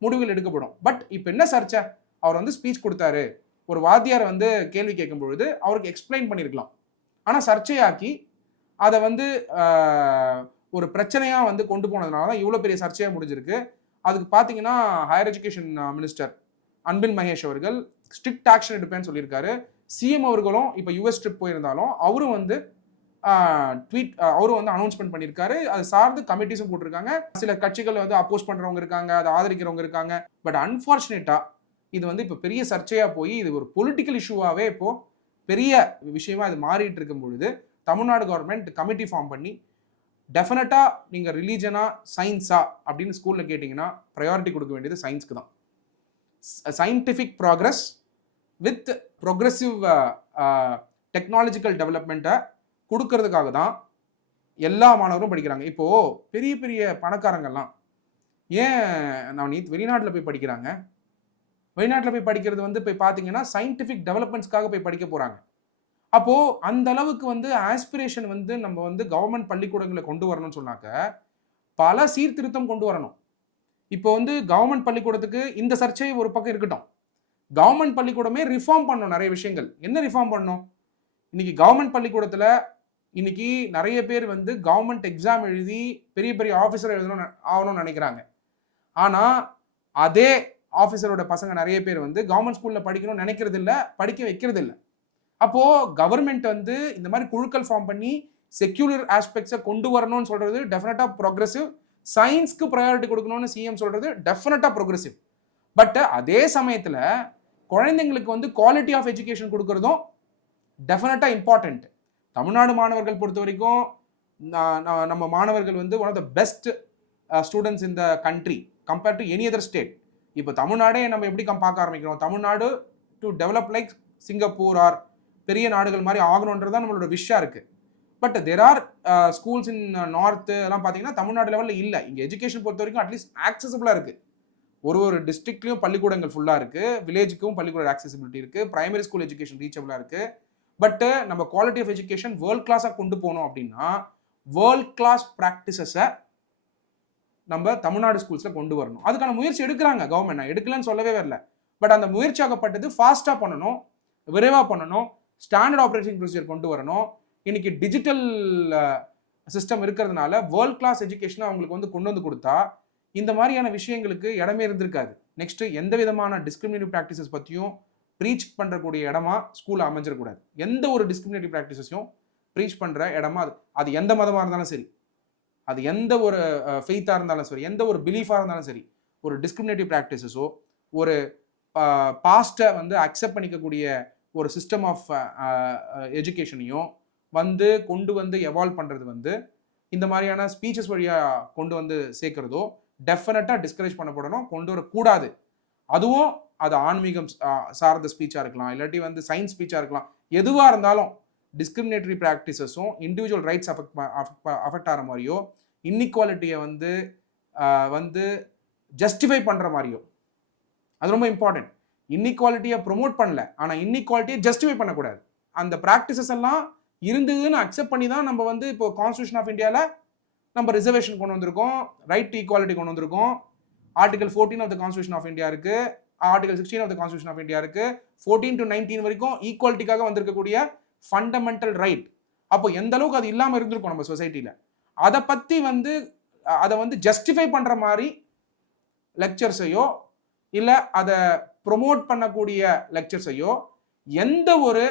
முடிவுகள் எடுக்கப்படும். பட் இப்போ என்ன சர்ச்சை, அவர் வந்து ஸ்பீச் கொடுத்தாரு, ஒரு வாத்தியாரை வந்து கேள்வி கேட்கும் பொழுது அவருக்கு எக்ஸ்பிளைன் பண்ணியிருக்கலாம். ஆனால் சர்ச்சையாக்கி அதை வந்து ஒரு பிரச்சனையாக வந்து கொண்டு போனதுனால தான் இவ்வளோ பெரிய சர்ச்சையாக முடிஞ்சிருக்கு. அதுக்கு பார்த்தீங்கன்னா higher education minister Anbil Mahesh அவர்கள் ஸ்ட்ரிக்ட் ஆக்ஷன் எடுப்பேன்னு சொல்லியிருக்காரு. சிஎம் அவர்களும் இப்போ யூஎஸ் ட்ரிப் போயிருந்தாலும் அவரும் வந்து அவரும் வந்து அனௌன்ஸ்மெண்ட் பண்ணியிருக்காரு. அது சார்ந்து கமிட்டிஸும் போட்டிருக்காங்க. சில கட்சிகள் வந்து அப்போஸ் பண்ணுறவங்க இருக்காங்க, அதை ஆதரிக்கிறவங்க இருக்காங்க. பட் அன்ஃபார்ச்சுனேட்டாக இது வந்து இப்போ பெரிய சர்ச்சையாக போய் இது ஒரு பொலிட்டிக்கல் இஷ்யூவாகவே இப்போது பெரிய விஷயமா இது மாறிட்டு இருக்கும் பொழுது தமிழ்நாடு கவர்மெண்ட் கமிட்டி ஃபார்ம் பண்ணி டெஃபினட்டாக நீங்கள் ரிலீஜனா சயின்ஸா அப்படின்னு ஸ்கூலில் கேட்டிங்கன்னா ப்ரையாரிட்டி கொடுக்க வேண்டியது சயின்ஸ்க்கு தான். Scientific progress with progressive technological டெவலப்மெண்ட்டை கொடுக்கறதுக்காக தான் எல்லா மாணவரும் படிக்கிறாங்க. இப்போது பெரிய பெரிய பணக்காரங்கள்லாம் ஏன் நான் வெளிநாட்டில் போய் படிக்கிறாங்க, வெளிநாட்டில் போய் படிக்கிறது வந்து போய் பார்த்தீங்கன்னா சயின்டிஃபிக் டெவலப்மெண்ட்ஸ்க்காக போய் படிக்க போகிறாங்க. அப்போது அந்த அளவுக்கு வந்து ஆஸ்பிரேஷன் வந்து நம்ம வந்து கவர்மெண்ட் பள்ளிக்கூடங்களை கொண்டு வரணும்னு சொன்னாக்க பல சீர்திருத்தம் கொண்டு வரணும். இப்போ வந்து கவர்மெண்ட் பள்ளிக்கூடத்துக்கு இந்த சர்ச்சை ஒரு பக்கம் இருக்கட்டும், கவர்மெண்ட் பள்ளிக்கூடமே ரிஃபார்ம் பண்ணணும் நிறைய விஷயங்கள். என்ன ரிஃபார்ம் பண்ணணும்? இன்னைக்கு கவர்மெண்ட் பள்ளிக்கூடத்தில் இன்னைக்கு நிறைய பேர் வந்து கவர்மெண்ட் எக்ஸாம் எழுதி பெரிய பெரிய ஆஃபீஸர் ஆகணும்னு நினைக்கிறாங்க. ஆனால் அதே ஆஃபீஸரோட பசங்க நிறைய பேர் வந்து கவர்மெண்ட் ஸ்கூலில் படிக்கணும்னு நினைக்கிறது இல்லை, படிக்க வைக்கிறது இல்லை. அப்போது கவர்மெண்ட் வந்து இந்த மாதிரி குழுக்கள் ஃபார்ம் பண்ணி செக்யூலர் ஆஸ்பெக்ட்ஸை கொண்டு வரணும்னு சொல்கிறது டெஃபினட்டாக ப்ரோக்ரெசிவ். சயின்ஸ்க்கு ப்ரையாரிட்டி கொடுக்கணும்னு சிஎம் சொல்கிறது டெஃபினட்டாக ப்ரோக்ரெசிவ். பட் அதே சமயத்தில் குழந்தைங்களுக்கு வந்து குவாலிட்டி ஆஃப் எஜுகேஷன் கொடுக்கறதும் டெஃபினட்டாக இம்பார்ட்டண்ட். தமிழ்நாடு மாணவர்கள் பொறுத்த வரைக்கும் நம்ம மாணவர்கள் வந்து one of the best students in the country compared to any other state. இப்போ தமிழ்நாடே நம்ம எப்படி பார்க்க ஆரம்பிக்கிறோம், Tamil Nadu to develop like Singapore or பெரிய நாடுகள் மாதிரி ஆகணுன்றதான் நம்மளோட விஷயம் இருக்குது. But there are schools in north எல்லாம் பார்த்தீங்கன்னா தமிழ்நாடு லெவலில் இல்லை. இங்கே எஜுகேஷன் பொறுத்த வரைக்கும் அட்லீஸ்ட் ஆக்சசபிளாக இருக்குது. ஒரு டிஸ்ட்ரிக்ட்லையும் பள்ளிக்கூடங்கள் ஃபுல்லாக இருக்குது, வில்லேஜுக்கும் பள்ளிக்கூட ஆக்சசிபிலிட்டி இருக்குது, பிரைமரி ஸ்கூல் எஜுகேஷன் ரீச்சபிளாக இருக்குது. பட்டு நம்ம குவாலிட்டி ஆஃப் எஜுகேஷன் வேர்ல்ட் கிளாஸாக கொண்டு போகணும் அப்படின்னா வேர்ல்ட் கிளாஸ் ப்ராக்டிசஸை நம்ம தமிழ்நாடு ஸ்கூல்ஸில் கொண்டு வரணும். அதுக்கான முயற்சி எடுக்கிறாங்க கவர்மெண்ட், நான் எடுக்கலன்னு சொல்லவே வரல. பட் அந்த முயற்சியாகப்பட்டது ஃபாஸ்ட்டாக பண்ணணும், விரைவாக பண்ணணும், ஸ்டாண்டர்ட் ஆப்ரேட்டிங் ப்ரொசீஜர் கொண்டு வரணும். இன்னைக்கு டிஜிட்டல் சிஸ்டம் இருக்கிறதுனால வேர்ல்ட் கிளாஸ் எஜுகேஷனை அவங்களுக்கு வந்து கொண்டு வந்து கொடுத்தா இந்த மாதிரியான விஷயங்களுக்கு இடமே இருந்திருக்காது. நெக்ஸ்ட் எந்த விதமான டிஸ்கிரிமினேட்டிவ் ப்ராக்டிசஸ் பற்றியும் ப்ரீச் பண்ணுறக்கூடிய இடமா ஸ்கூலில் அமைஞ்சிடக்கூடாது. எந்த ஒரு டிஸ்கிரிமினேட்டிவ் ப்ராக்டிசஸையும் ப்ரீச் பண்ணுற இடமா அது எந்த மதமாக இருந்தாலும் சரி, அது எந்த ஒரு ஃபெய்த்தாக இருந்தாலும் சரி, எந்த ஒரு பிலீஃபாக இருந்தாலும் சரி, ஒரு டிஸ்கிரிமினேட்டிவ் ப்ராக்டிசஸோ ஒரு பாஸ்ட்டை வந்து அக்செப்ட் பண்ணிக்கக்கூடிய ஒரு சிஸ்டம் ஆஃப் எஜுகேஷனையும் வந்து கொண்டு வந்து எவால்வ் பண்ணுறது வந்து இந்த மாதிரியான ஸ்பீச்சஸ் வழியாக கொண்டு வந்து சேர்க்குறதோ டெஃபினட்டாக டிஸ்கரேஜ் பண்ணப்படணும், கொண்டு வரக்கூடாது. அதுவும் அது ஆன்மீகம் சார்ந்த ஸ்பீச்சாக இருக்கலாம், இல்லாட்டி வந்து சயின்ஸ் ஸ்பீச்சாக இருக்கலாம், எதுவாக இருந்தாலும் டிஸ்கிரிமினேட்டரி ப்ராக்டிசஸும் இண்டிவிஜுவல் ரைட்ஸ் அஃபெக்ட் ஆகிற மாதிரியோ இன்இக்வாலிட்டியை வந்து ஜஸ்டிஃபை பண்ணுற மாதிரியோ அது ரொம்ப இம்பார்ட்டன்ட். இன்இக்வாலிட்டியை ப்ரொமோட் பண்ணல, ஆனால் இன்இக்வாலிட்டியை ஜஸ்டிஃபை பண்ணக்கூடாது. அந்த ப்ராக்டிசஸ் எல்லாம் இருந்ததுன்னு அக்செப்ட் பண்ணி தான் நம்ம வந்து இப்போ கான்ஸ்டியூஷன் ஆஃப் இந்தியாவில் நம்ம ரிசர்வேஷன் கொண்டு வந்திருக்கோம், ரைட் டு ஈக்குவாலிட்டி கொண்டு வந்திருக்கோம். Article 14 of the constitution of India இருக்கு, article 16 of the constitution of India இருக்கு, 14 to 19 வரைக்கும் ஈக்குவாலிட்டிக்காக வந்திருக்கக்கூடிய ஃபண்டமெண்டல் ரைட். அப்போ எந்த அளவுக்கு அது இல்லாமல் இருந்திருக்கும் நம்ம சொசைட்டியில், அதை பற்றி வந்து அதை வந்து ஜஸ்டிஃபை பண்ணுற மாதிரி லெக்சர்ஸையோ இல்லை அதை ப்ரொமோட் பண்ணக்கூடிய லெக்சர்ஸையோ எந்த ஒரு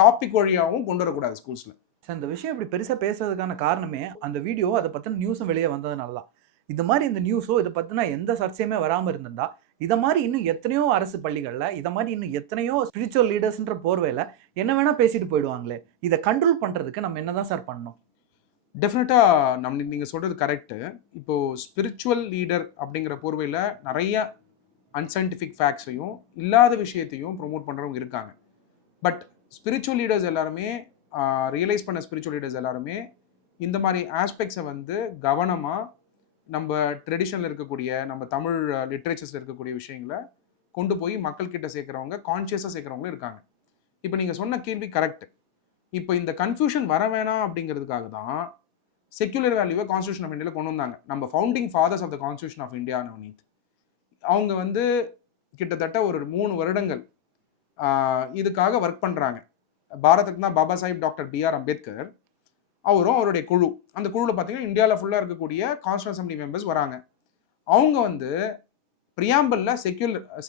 டாபிக் வழியாகவும் கொண்டு வரக்கூடாது ஸ்கூல்ஸில். சார் இந்த விஷயம் இப்படி பெருசாக பேசுறதுக்கான காரணமே அந்த வீடியோ, அதை பற்றின நியூஸும் வெளியே வந்ததுனால தான். இந்த மாதிரி இந்த நியூஸோ இதை பற்றின எந்த சர்ச்சையுமே வராமல் இருந்திருந்தா இதை மாதிரி இன்னும் எத்தனையோ அரசு பள்ளிகளில் இதை மாதிரி இன்னும் எத்தனையோ ஸ்பிரிச்சுவல் லீடர்ஸ்ன்ற போர்வையில் என்ன வேணால் பேசிட்டு போயிடுவாங்களே. இதை கண்ட்ரோல் பண்ணுறதுக்கு நம்ம என்ன தான் சார் பண்ணணும்? டெஃபினட்டாக நீங்கள் சொல்கிறது கரெக்டு. இப்போது ஸ்பிரிச்சுவல் லீடர் அப்படிங்கிற போர்வையில் நிறைய அன்சைன்டிஃபிக் ஃபேக்ட்ஸையும் இல்லாத விஷயத்தையும் ப்ரொமோட் பண்ணுறவங்க இருக்காங்க. பட் ஸ்பிரிச்சுவல் லீடர்ஸ் எல்லாருமே, ரியலைஸ் பண்ண ஸ்பிரிச்சுவல் லீடர்ஸ் எல்லாருமே இந்த மாதிரி ஆஸ்பெக்ட்ஸை வந்து கவனமாக நம்ம ட்ரெடிஷனில் இருக்கக்கூடிய, நம்ம தமிழ் லிட்ரேச்சர்ஸில் இருக்கக்கூடிய விஷயங்களை கொண்டு போய் மக்கள்கிட்ட சேர்க்குறவங்க, கான்ஷியஸாக சேர்க்குறவங்களும் இருக்காங்க. இப்போ நீங்கள் சொன்ன கேள்வி கரெக்ட். இப்போ இந்த கன்ஃபியூஷன் வர வேணாம் அப்படிங்கிறதுக்காக தான் செக்யூலர் வேல்யூவை கான்ஸ்டியூஷன் ஆஃப் இந்தியாவில் கொண்டு வந்தாங்க. நம்ம founding fathers of the constitution of India Navneet, அவங்க வந்து கிட்டத்தட்ட ஒரு 3 வருடங்கள் இதுக்காக ஒர்க் பண்ணுறாங்க. Bharat Ratna Baba Saheb doctor B.R. அம்பேத்கர் அவரும் அவருடைய குழு, அந்த குழுவில் பார்த்தீங்கன்னா இந்தியாவில் ஃபுல்லாக இருக்கக்கூடிய கான்ஸ்டியூஷன் அசம்பிளி மெம்பர்ஸ் வராங்க. அவங்க வந்து ப்ரியாம்பிளில்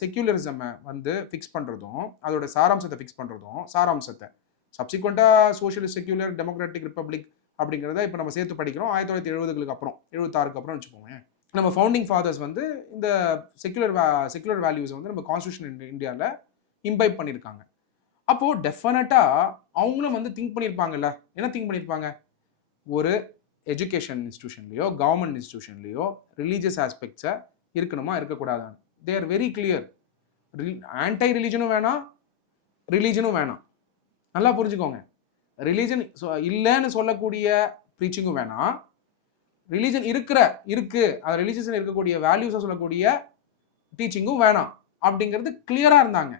செக்யூலரிசமை வந்து ஃபிக்ஸ் பண்ணுறதும், அதோட சாராம்சத்தை ஃபிக்ஸ் பண்ணுறதும், சாராம்சத்தை சப்சிக்வெண்ட்டாக சோஷியலிஸ்ட் செக்யூலர் டெமோக்ராட்டிக் ரிப்பப்ளிக் அப்படிங்கிறத இப்போ நம்ம சேர்த்து படிக்கிறோம் 1970களுக்கு அப்புறம், 76க்கு அப்புறம் வச்சுக்கோங்க. நம்ம ஃபவுண்டிங் ஃபாதர்ஸ் வந்து இந்த செக்யூலர் வேல்யூஸை வந்து நம்ம கான்ஸ்டியூஷன் இந்தியாவில் இம்பைப் பண்ணியிருக்காங்க. அப்போது டெஃபினட்டாக அவங்களும் வந்து திங்க் பண்ணியிருப்பாங்கல்ல. என்ன திங்க் பண்ணியிருப்பாங்க? ஒரு எஜுகேஷன் இன்ஸ்டியூஷன்லேயோ கவர்மெண்ட் இன்ஸ்டியூஷன்லேயோ ரிலீஜியஸ் ஆஸ்பெக்ட்ஸை இருக்கணுமா இருக்கக்கூடாதான்னு. They are very clear. Anti ரிலீஜனும் வேணாம், ரிலீஜனும் வேணாம். நல்லா புரிஞ்சுக்கோங்க. ரிலீஜன் இல்லைன்னு சொல்லக்கூடிய ப்ரீச்சிங்கும் வேணாம், ரிலீஜன் இருக்கு அது ரிலீஜியஸில் இருக்கக்கூடிய வேல்யூஸை சொல்லக்கூடிய டீச்சிங்கும் வேணாம் அப்படிங்கிறது கிளியராக இருந்தாங்க.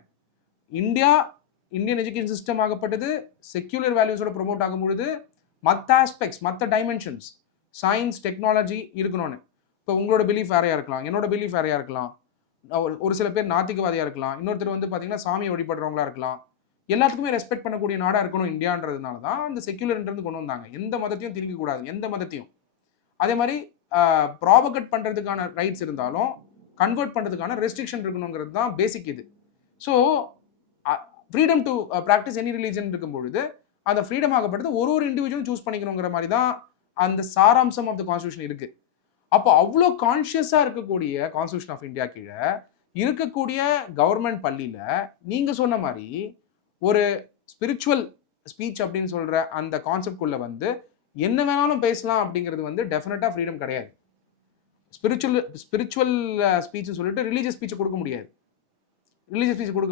இந்தியன் எஜுகேஷன் சிஸ்டம் ஆகப்பட்டது செக்யூலர் வேல்யூஸோட ப்ரொமோட் ஆகும் பொழுது மற்ற ஆஸ்பெக்ட்ஸ், மற்ற டைமென்ஷன்ஸ், சயின்ஸ், டெக்னாலஜி இருக்கணும்னு. இப்போ உங்களோட பிலீஃப் வேறையாக இருக்கலாம், என்னோட பிலீஃப் வேறையாக இருக்கலாம், ஒரு சில பேர் நாத்திகவாதியாக இருக்கலாம், இன்னொருத்தர் வந்து பார்த்தீங்கன்னா சாமியை வழிபடுறவங்களா இருக்கலாம். எல்லாத்துக்குமே ரெஸ்பெக்ட் பண்ணக்கூடிய நாடாக இருக்கணும் இந்தியான்றதுனால தான் அந்த செக்யூலர்ன்றது கொண்டு வந்தாங்க. எந்த மதத்தையும் திணிக்கக்கூடாது, எந்த மதத்தையும். அதே மாதிரி ப்ராபகேட் பண்ணுறதுக்கான ரைட்ஸ் இருந்தாலும் கன்வெர்ட் பண்ணுறதுக்கான ரெஸ்ட்ரிக்ஷன் இருக்கணுங்கிறது தான் பேசிக் இது. So freedom to practice any religion இருக்கும் பொழுது அந்த ஃப்ரீடம் ஆகப்பட்டது ஒரு இண்டிவிஜுவலும் சூஸ் பண்ணிக்கணுங்கிற மாதிரி தான் அந்த சாராம்சம் ஆஃப் த கான்ஸ்டியூஷன் இருக்கு. அப்போ அவ்வளோ கான்ஷியஸாக இருக்கக்கூடிய கான்ஸ்டியூஷன் ஆஃப் இந்தியா கீழே இருக்கக்கூடிய கவர்மெண்ட் பள்ளியில் நீங்கள் சொன்ன மாதிரி ஒரு ஸ்பிரிச்சுவல் ஸ்பீச் அப்படின்னு சொல்கிற அந்த கான்செப்ட்குள்ளே வந்து என்ன வேணாலும் பேசலாம் அப்படிங்கிறது வந்து டெஃபினட்டாக ஃப்ரீடம் கிடையாது. ஸ்பிரிச்சுவல் ஸ்பீச்சுன்னு சொல்லிட்டு ரிலீஜியஸ் ஸ்பீச்சை கொடுக்க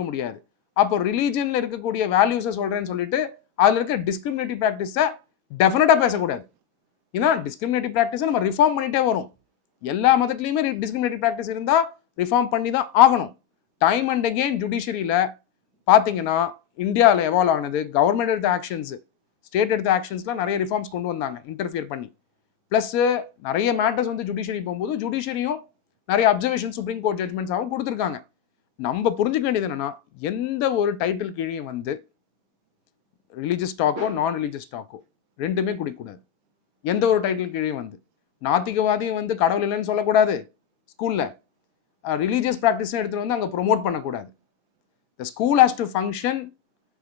முடியாது. அப்போ ரிலீஜனில் இருக்கக்கூடிய வேல்யூஸை சொல்கிறேன்னு சொல்லிட்டு அதில் இருக்க டிஸ்கிரிமினேட்டிவ் ப்ராக்டிஸை டெஃபினட்டாக பேசக்கூடாது. ஏன்னா டிஸ்கிரிமினேட்டிவ் ப்ராக்டிஸை நம்ம ரிஃபார்ம் பண்ணிகிட்டே வரும். எல்லா மதத்துலையுமே டிஸ்கிரிமினேட்டிவ் ப்ராக்டிஸ் இருந்தால் ரிஃபார்ம் பண்ணி தான் ஆகணும். டைம் அண்ட் அகெயின் ஜுடிஷியரியில் பார்த்தீங்கன்னா இந்தியாவில் எவால்வ் ஆனது கவர்மெண்ட் எடுத்த ஆக்ஷன்ஸு, ஸ்டேட் எடுத்த ஆக்ஷன்ஸ்லாம் நிறைய ரிஃபார்ம்ஸ் கொண்டு வந்தாங்க இன்டர்ஃபியர் பண்ணி. ப்ளஸ் நிறைய மேட்டர்ஸ் வந்து ஜுடிஷியரி போகும்போது ஜுடிஷியரியும் நிறைய அப்சர்வேஷன் சுப்ரீம் கோர்ட் ஜட்மெண்ட்ஸாகவும் கொடுத்துருக்காங்க. நம்ம புரிஞ்சுக்க வேண்டியது என்னன்னா, எந்த ஒரு டைட்டில் கீழே வந்து ரிலீஜியஸ் டாக்கோ நான் ரிலீஜியஸ் டாக்கோ ரெண்டுமே குடிக்கூடாது. எந்த ஒரு டைட்டில் கீழே வந்து நாத்திகவாதியும் வந்து கடவுள் இல்லைன்னு சொல்லக்கூடாது. ஸ்கூலில் ரிலீஜியஸ் ப்ராக்டிஸும் எடுத்துகிட்டு வந்து அங்கே ப்ரொமோட் பண்ணக்கூடாது. The school has to function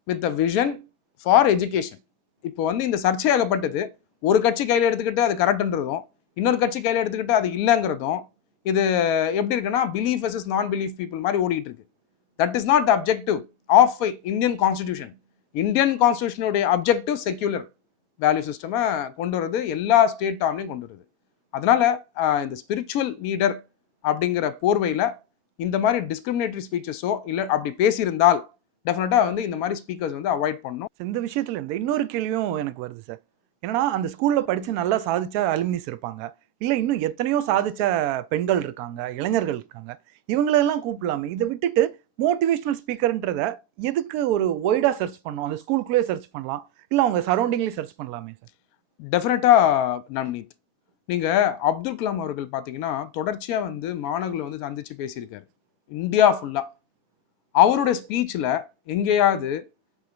with a vision for education. இப்போ வந்து இந்த சர்ச்சையாகப்பட்டது ஒரு கட்சி கையில் எடுத்துக்கிட்டு அது கரெக்டுன்றதும் இன்னொரு கட்சி கையில் எடுத்துக்கிட்டு அது இல்லைங்கிறதும் இது எப்படி இருக்குன்னா belief versus non belief people மாதிரி ஓடிட்டு இருக்கு. That is not the objective of Indian constitution. Indian கான்ஸ்டிடியூஷனுடைய அப்ஜெக்டிவ் செக்யூலர் வேல்யூ சிஸ்டமை கொண்டு வருது, எல்லா ஸ்டேட் ஆம்லையும் கொண்டு வருது. அதனால இந்த ஸ்பிரிச்சுவல் லீடர் அப்படிங்கிற போர்வையில் இந்த மாதிரி டிஸ்கிரிமினேட்டரி ஸ்பீச்சஸோ இல்லை அப்படி பேசியிருந்தால் டெஃபினட்டாக வந்து இந்த மாதிரி ஸ்பீக்கர்ஸ் வந்து அவாய்ட் பண்ணணும். இந்த விஷயத்தில் இருந்து இன்னொரு கேள்வியும் எனக்கு வருது சார். ஏன்னா அந்த ஸ்கூலில் படித்து நல்லா சாதிச்ச அலுமினிஸ் இருப்பாங்க, இல்லை இன்னும் எத்தனையோ சாதிச்ச பெண்கள் இருக்காங்க, இளைஞர்கள் இருக்காங்க. இவங்களெல்லாம் கூப்பிடலாமே. இதை விட்டுட்டு மோட்டிவேஷனல் ஸ்பீக்கர்ன்றத எதுக்கு ஒரு ஒய்டா சர்ச் பண்ணோம்? அந்த ஸ்கூலுக்குள்ளேயே சர்ச் பண்ணலாம், இல்லை அவங்க சரௌண்டிங்லேயே சர்ச் பண்ணலாமே சார். டெஃபினட்டாக நம்னீத், நீங்கள் அப்துல் கலாம் அவர்கள் பார்த்தீங்கன்னா தொடர்ச்சியாக வந்து மாணவர்களை வந்து சந்தித்து பேசியிருக்காரு இந்தியா ஃபுல்லாக. அவருடைய ஸ்பீச்சில் எங்கேயாவது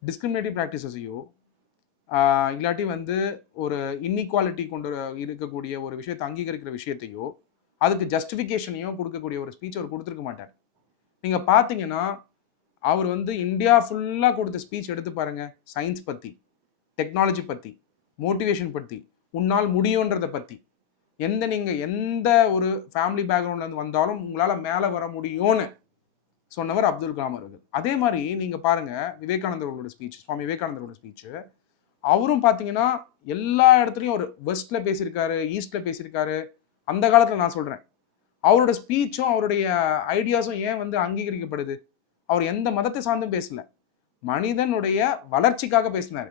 டிஸ்கிரிமினேட்டிவ் ப்ராக்டிசஸையோ இல்லாட்டி வந்து ஒரு இன்இக்வாலிட்டி கொண்டு இருக்கக்கூடிய ஒரு விஷயத்தை அங்கீகரிக்கிற விஷயத்தையோ அதுக்கு ஜஸ்டிஃபிகேஷனையோ கொடுக்கக்கூடிய ஒரு ஸ்பீச் அவர் கொடுத்துருக்க மாட்டார். நீங்கள் பார்த்தீங்கன்னா அவர் வந்து இந்தியா ஃபுல்லாக கொடுத்த ஸ்பீச் எடுத்து பாருங்கள். சயின்ஸ் பற்றி, டெக்னாலஜி பற்றி, மோட்டிவேஷன் பற்றி, உன்னால் முடியுன்றதை பற்றி, நீங்கள் எந்த ஒரு ஃபேமிலி பேக்ரவுண்ட்லேருந்து வந்தாலும் உங்களால் மேலே வர முடியும்னு சொன்னவர் அப்துல் கலாம் அவர்கள். அதே மாதிரி நீங்கள் பாருங்கள் விவேகானந்தரோட ஸ்பீச், சுவாமி விவேகானந்தரோட ஸ்பீச்சு. அவரும் பார்த்தீங்கன்னா எல்லா இடத்துலையும் ஒரு வெஸ்ட்டில் பேசியிருக்காரு, ஈஸ்ட்டில் பேசியிருக்காரு. அந்த காலத்தில் நான் சொல்கிறேன், அவரோட ஸ்பீச்சும் அவருடைய ஐடியாஸும் ஏன் வந்து அங்கீகரிக்கப்படுது? அவர் எந்த மதத்தை சார்ந்தும் பேசல, மனிதனுடைய வளர்ச்சிக்காக பேசினார்.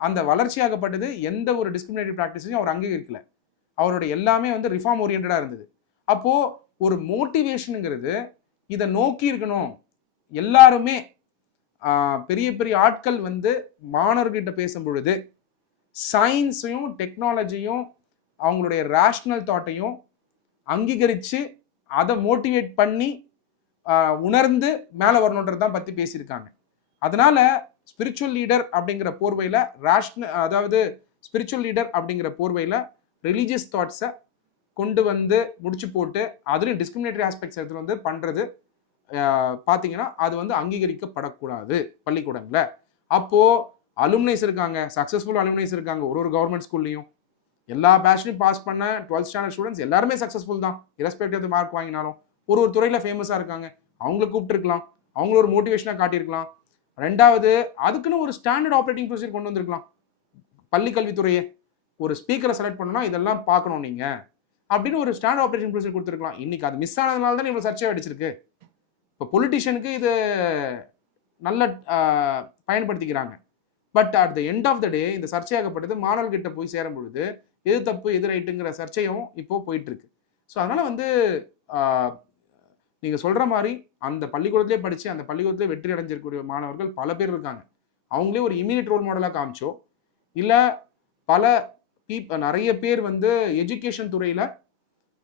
அந்த வளர்ச்சியாகப்பட்டது எந்த ஒரு டிஸ்கிரிமினேட்டிவ் ப்ராக்டிஸையும் அவர் அங்கீகரிக்கல. அவருடைய எல்லாமே வந்து ரிஃபார்ம் ஓரியன்டாக இருந்தது. அப்போது ஒரு மோட்டிவேஷனுங்கிறது இதை நோக்கி இருக்கணும். எல்லாருமே பெரிய பெரிய ஆட்கள் வந்து மாணவர்கிட்ட பேசும் பொழுது சயின்ஸையும் டெக்னாலஜியும் அவங்களுடைய ரேஷ்னல் தாட்டையும் அங்கீகரித்து அதை மோட்டிவேட் பண்ணி உணர்ந்து மேலே வரணுன்றது தான் பற்றி பேசியிருக்காங்க. அதனால் ஸ்பிரிச்சுவல் லீடர் அப்படிங்கிற போர்வையில் அதாவது ஸ்பிரிச்சுவல் லீடர் அப்படிங்கிற போர்வையில் ரிலீஜியஸ் தாட்ஸை கொண்டு வந்து முடிச்சு போட்டு அதுலேயும் டிஸ்கிரிமினேட்டரி ஆஸ்பெக்ட்ஸ் எடுத்துகிட்டு வந்து பண்ணுறது பார்த்தீங்கன்னா அது வந்து அங்கீகரிக்கப்படக்கூடாது பள்ளிக்கூடங்களில். அப்போது அலுமினைஸ் இருக்காங்க, சக்ஸஸ்ஃபுல் அலுமினைஸ் இருக்காங்க ஒரு கவர்மெண்ட் ஸ்கூல்லையும். எல்லா பேட்ச்லையும் பாஸ் பண்ண 12th ஸ்டாண்டர்ட் ஸ்டூடெண்ட்ஸ் எல்லாருமே சக்ஸஸ்ஃபுல் தான், இரஸ்பெக்டிவ் ஆஃப் மார்க் வாங்கினாலும். ஒரு துறையில் ஃபேமஸாக இருக்காங்க, அவங்கள கூப்பிட்டுருக்கலாம், அவங்கள ஒரு மோட்டிவேஷனாக காட்டியிருக்கலாம். ரெண்டாவது, அதுக்குன்னு ஒரு ஸ்டாண்டர்ட் ஆப்ரேட்டிங் ப்ரொசீஜர் கொண்டு வந்திருக்கலாம். பள்ளி கல்வித்துறையை ஒரு ஸ்பீக்கரை செலக்ட் பண்ணணும்னா இதெல்லாம் பார்க்கணும் நீங்கள் அப்படின்னு ஒரு ஸ்டாண்டர்ட் ஆப்ரேட்டிங் ப்ரொசீஜர் கொடுத்துருக்கலாம். இன்றைக்கி அது மிஸ் ஆனதுனால தான் இவ்வளோ சர்ச்சை அடிச்சிருக்கு. இப்போ பொலிட்டிஷியனுக்கு இது நல்ல பயன்படுத்திக்கிறாங்க. But at the end of the day இந்த சர்ச்சையாகப்பட்டது மாணவர்கிட்ட போய் சேரும் பொழுது எது தப்பு எது ரைட்டுங்கிற சர்ச்சையும் இப்போது போயிட்டுருக்கு. ஸோ அதனால் வந்து நீங்கள் சொல்கிற மாதிரி அந்த பள்ளிக்கூடத்திலே படித்து அந்த பள்ளிக்கூடத்திலே வெற்றி அடைஞ்சிருக்கக்கூடிய மாணவர்கள் பல பேர் இருக்காங்க. அவங்களே ஒரு இமீடியட் ரோல் மாடலாக காமிச்சோ இல்லை பல நிறைய பேர் வந்து எஜுகேஷன் துறையில்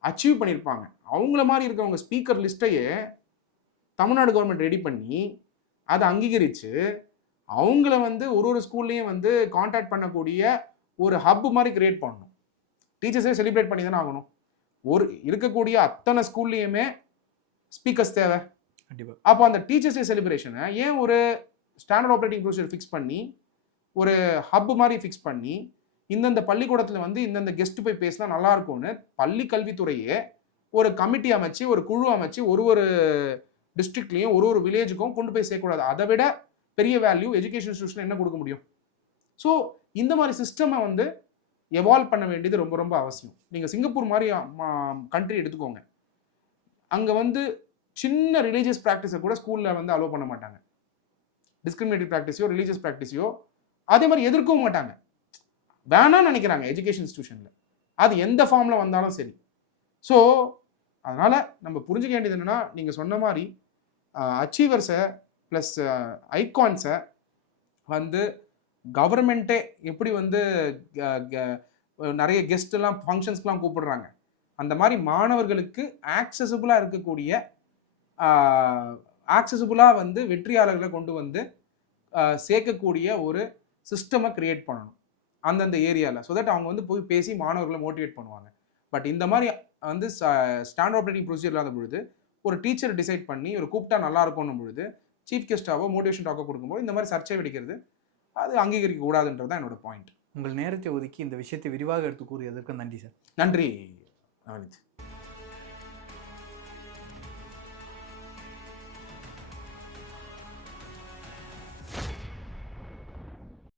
அச்சீவ் பண்ணியிருப்பாங்க. அவங்கள மாதிரி இருக்கவங்க ஸ்பீக்கர் லிஸ்ட்டையே தமிழ்நாடு கவர்மெண்ட் ரெடி பண்ணி அதை அங்கீகரித்து அவங்கள வந்து ஒரு ஸ்கூல்லையும் வந்து கான்டாக்ட் பண்ணக்கூடிய ஒரு ஹப் மாதிரி கிரியேட் பண்ணணும். டீச்சர்ஸே செலிப்ரேட் பண்ணி தானே ஆகணும். ஒரு இருக்கக்கூடிய அத்தனை ஸ்கூல்லையுமே ஸ்பீக்கர்ஸ் தேவை கண்டிப்பாக. அப்போ அந்த டீச்சர்ஸ் டே செலிப்ரேஷனை ஏன் ஒரு ஸ்டாண்டர்ட் ஆப்ரேட்டிங் ப்ரொசீஜர் ஃபிக்ஸ் பண்ணி ஒரு ஹப் மாதிரி ஃபிக்ஸ் பண்ணி இந்தந்த பள்ளிக்கூடத்தில் வந்து இந்தந்த கெஸ்ட் போய் பேசினா நல்லா இருக்கும்னு பள்ளி கல்வித்துறையே ஒரு கமிட்டி அமைச்சு ஒரு குழு அமைச்சு ஒரு டிஸ்ட்ரிக்ட்லையும் ஒரு வில்லேஜுக்கும் கொண்டு போய் சேர்க்கக்கூடாது. அதை விட பெரிய வேல்யூ எஜுகேஷன் இன்ஸ்டியூஷன் என்ன கொடுக்க முடியும்? ஸோ இந்த மாதிரி சிஸ்டமை வந்து எவால்வ் பண்ண வேண்டியது ரொம்ப ரொம்ப அவசியம். நீங்கள் சிங்கப்பூர் மாதிரி கண்ட்ரி எடுத்துக்கோங்க. அங்கே வந்து சின்ன ரிலீஜியஸ் ப்ராக்டிஸை கூட ஸ்கூலில் வந்து அலோவ் பண்ண மாட்டாங்க. டிஸ்கிரிமினேட்டிவ் ப்ராக்டிஸையோ ரிலீஜியஸ் ப்ராக்டிஸையோ அதே மாதிரி எதிர்க்கவும் மாட்டாங்க. வேணான்னு நினைக்கிறாங்க எஜுகேஷன் இன்ஸ்டியூஷனில், அது எந்த ஃபார்மில் வந்தாலும் சரி. ஸோ அதனால் நம்ம புரிஞ்சுக்க வேண்டியது என்னென்னா, நீங்கள் சொன்ன மாதிரி அச்சீவர்ஸை ப்ளஸ் ஐகான்ஸை வந்து கவர்மெண்ட்டே எப்படி வந்து நிறைய கெஸ்ட்டெல்லாம் ஃபங்க்ஷன்ஸ்க்கெலாம் கூப்பிடுறாங்க, அந்த மாதிரி மாணவர்களுக்கு ஆக்சசபிளாக இருக்கக்கூடிய ஆக்சசபிளாக வந்து வெற்றியாளர்களை கொண்டு வந்து சேர்க்கக்கூடிய ஒரு சிஸ்டமை க்ரியேட் பண்ணணும் அந்தந்த ஏரியாவில். ஸோ தட் அவங்க வந்து போய் பேசி மாணவர்களை மோட்டிவேட் பண்ணுவாங்க. பட் இந்த மாதிரி வந்து ஸ்டாண்டர்ட் ஆப்ரேட்டிங் ப்ரொசீஜர் இல்லாத பொழுது ஒரு டீச்சர் டிசைட் பண்ணி ஒரு கூப்பிட்டா நல்லா இருக்கும்னும் பொழுது சீஃப் கெஸ்ட்டாவோ மோட்டிவேஷன் டாக்கோ கொடுக்கும்போது இந்த மாதிரி சர்ச்சை வெடிக்கிறது அது அங்கீகரிக்க கூடாதுன்றது தான் என்னோட பாயிண்ட். உங்கள் நேரத்தை ஒதுக்கி இந்த விஷயத்தை விரிவாக எடுத்து கூறியதற்கு நன்றி சார். நன்றி நவனித்.